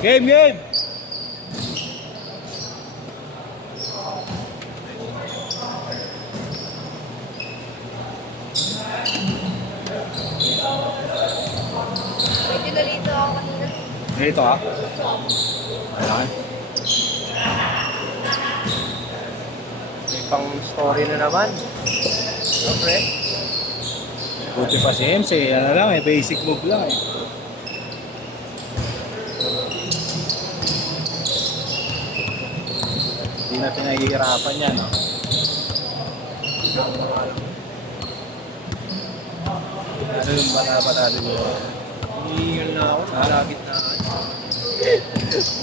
Game, game! May pinalito ako kanina. Dito ka? Ayan. May pang story na naman. Siyempre. Buti pa si MC, ano lang eh, basic move lang eh. Hindi na pinahihirapan yan, no? Ano yung bata-bata din mo? Hihingil na ako. Malagit na.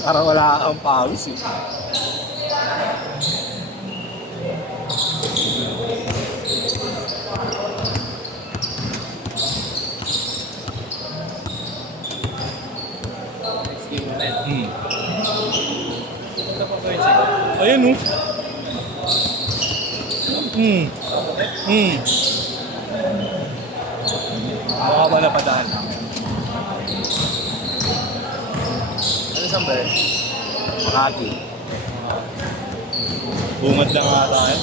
Parang wala kang pawis eh. Sige mo na. Ano pa ba yung sigaw? Ayun oh. Mukha ba napadaan? Ano saan ba yun? Makati. Bungad lang nga tayo.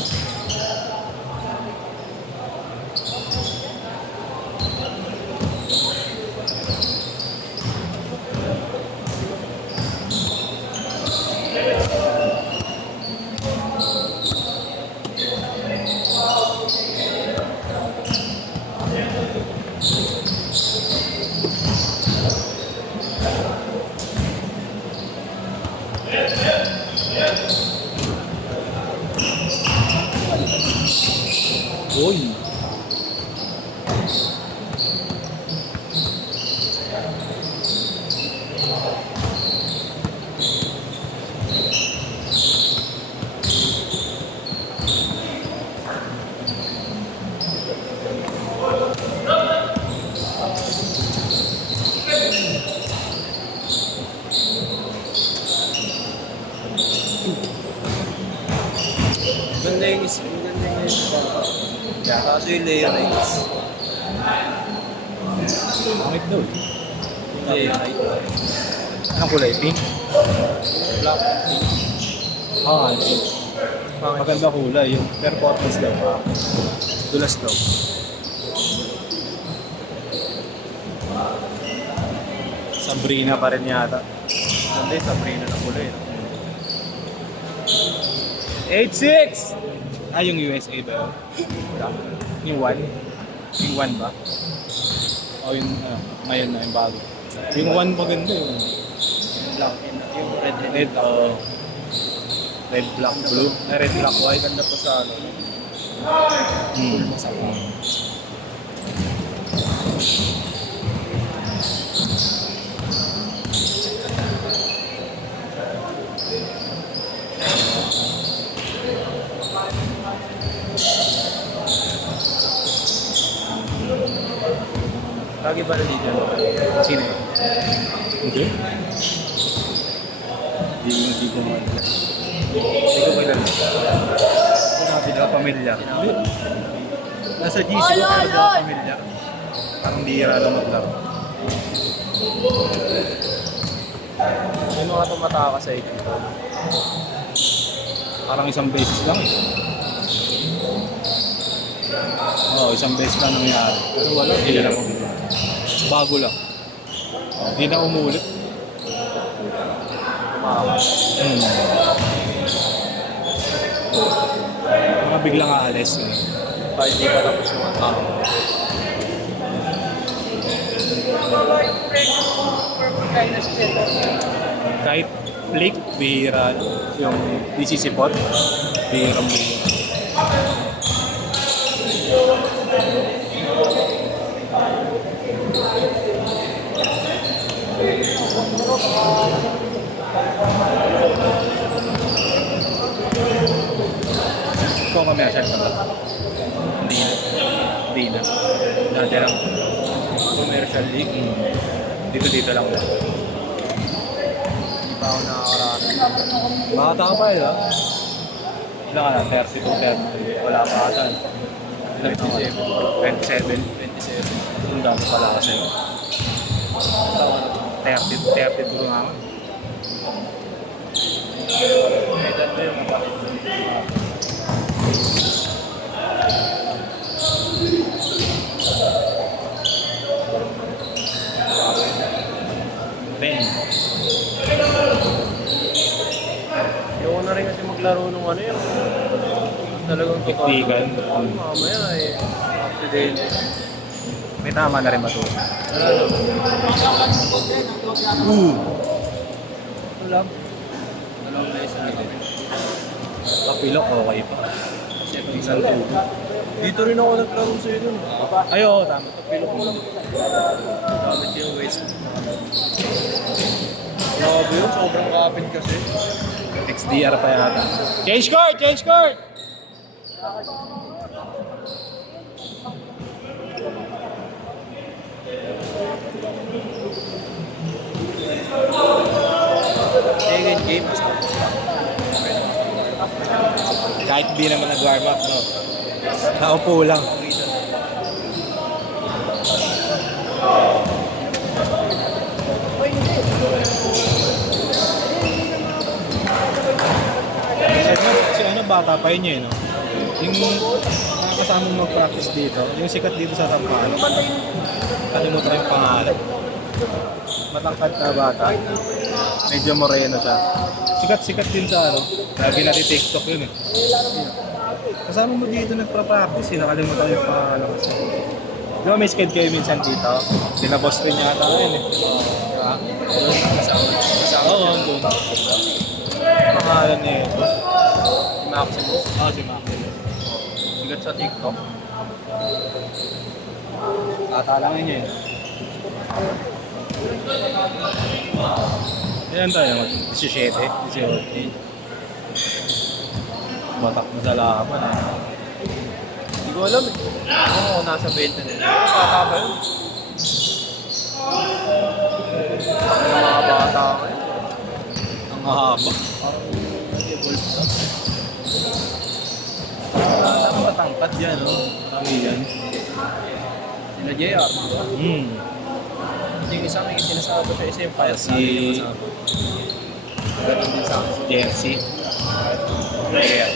Uy! Ganda yung is. Ganda yung is. Kaso yung Leo na is. Pangit daw eh. Leo na is. Anong kulay? Pink? Black. Ah, maganda kulay. Yung performance daw pa. Dulas daw. Sabrina pa rin yata. Ganda yung Sabrina na kulay. 8-6! Ah, yung USA ba? Wala. Yung 1? Yung 1 ba? O yung ngayon na yung bago. Yung 1 maganda yung Black. Yung red. red, red, black, blue. Red, black, white. Ganda pa sa ano. Hmm. Lagi ba nandito? Sino yun? Hindi. Hindi ko nga. Hindi ko kilala. Sinabi na pamilya. Hindi. Nasa GC ko Lol, pero lol! pamilya. Parang bihira lang maglaro. May mga tumataka sa ikot. Parang isang beses lang eh. Oo, isang beses lang nangyari. Pero wala, hindi na lang umulit. Bago lang. Hindi na umulit. Tumakas. Mga biglang aalis. Kahit hindi pa tapos yung mga tao. Kahit Blake, bihira. Yung disisipot, bihirang bihira. Ikaw commercial ka ba? Hindi na. Hindi na. Dati lang. Commercial league. Dito lang. Hindi pa ako nakakarami. Bata ka pa eh, ha? Ilan ka na? 32, 30. Wala pa ata. Ilan ka na? 27. 27. Ang dami pala kasi. 32 nga. Edad mo yung kapatid. Ben. Ayoko na rin kasi maglaro nung ano yun. Talagang Tiktikan. Mamaya eh. Accident. May tama na rin ba ito? Wala. Dalawang na isang minute. Kapilok, okay pa. Isang tubo. Dito rin ako naglaro sa'yo dun. Ay, oo, tama. Pilok mo. Gamit yung waist. Grabe yun, sobrang kapit kasi. XDR pa yata. Change court! Change court! Second game, mas Kahit di naman nag-warm up, no? Nakaupo lang. Si ano, bata pa yun yun, no? Yung nakakasama mag-practice dito, yung sikat dito sa Tampano. Kalimutan ko yung pangalan. Matangkad na bata. Medyo moreno siya. Sikat-sikat din sa ano. Lagi na TikTok yun eh. Kasama mo dito nagpa-practice eh. Nakalimutan ko yung pangalan kasi. Di ba may sked kayo minsan dito? Sila boss rin yata yun eh. Diba? Oo, doon. Pangalan niya ito. si Maximus. Oo, si Maximus. Sigat sa TikTok. Tatalangin niya yun. Ilan tayo naman? 17? 18? Batak na sa laban eh. Hindi ko alam eh. Oo, nasa 20 na yun. Bata ba yun? Ang mga bata ko yun. Ang haba. Ang matangkad yan, no? Kami yan. Sila JR. Yung isa may sinasabi siya isa yung payas na Si- ganun din sa akin. Jersey. Ayan.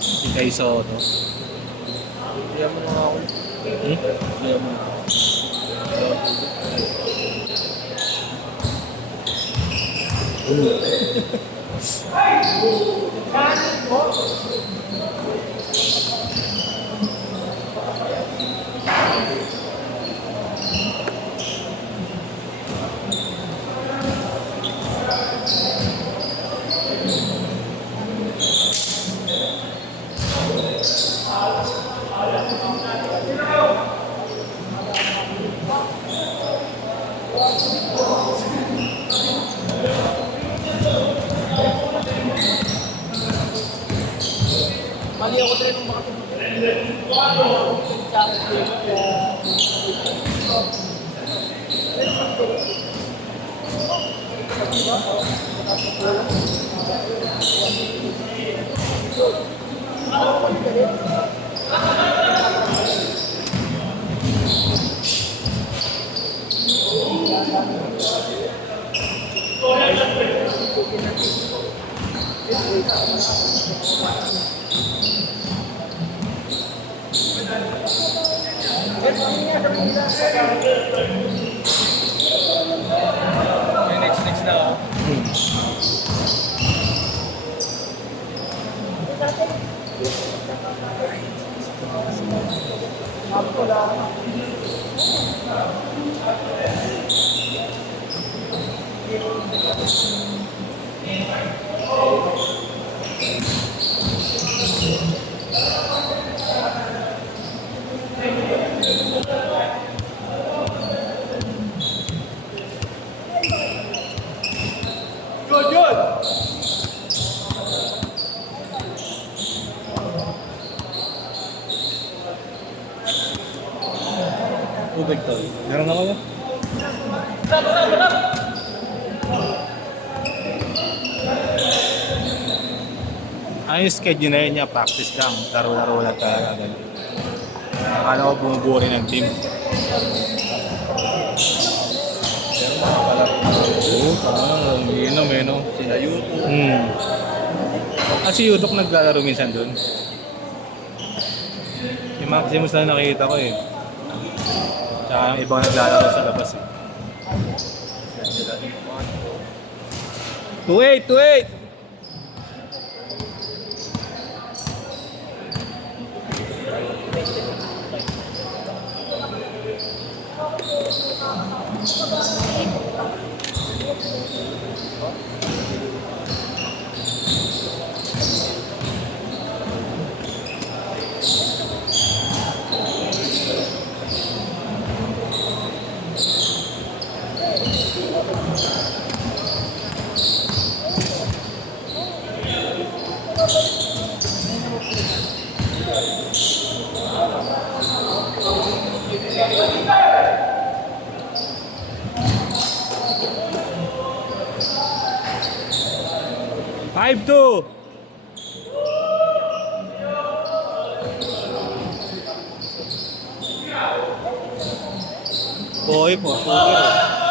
Si Kai Soto. Kaya mo nga ako. Kaya mo nga ako. Mali ako din ng mga next na ako. Tubig to. Meron ako ba? Yung schedule na yun niya, practice lang. Laro-laro lang talaga. Ganun. Akala ko bumubuo rin ng team. Oo, tama. Umiinom eh, no? Sila Yuto. Si Yudok naglalaro minsan dun. Yung Maximus na nakita ko eh. Tsaka yung ibang naglalaro sa labas eh. 2-8! 2-8! Five two. Boy po, sugar.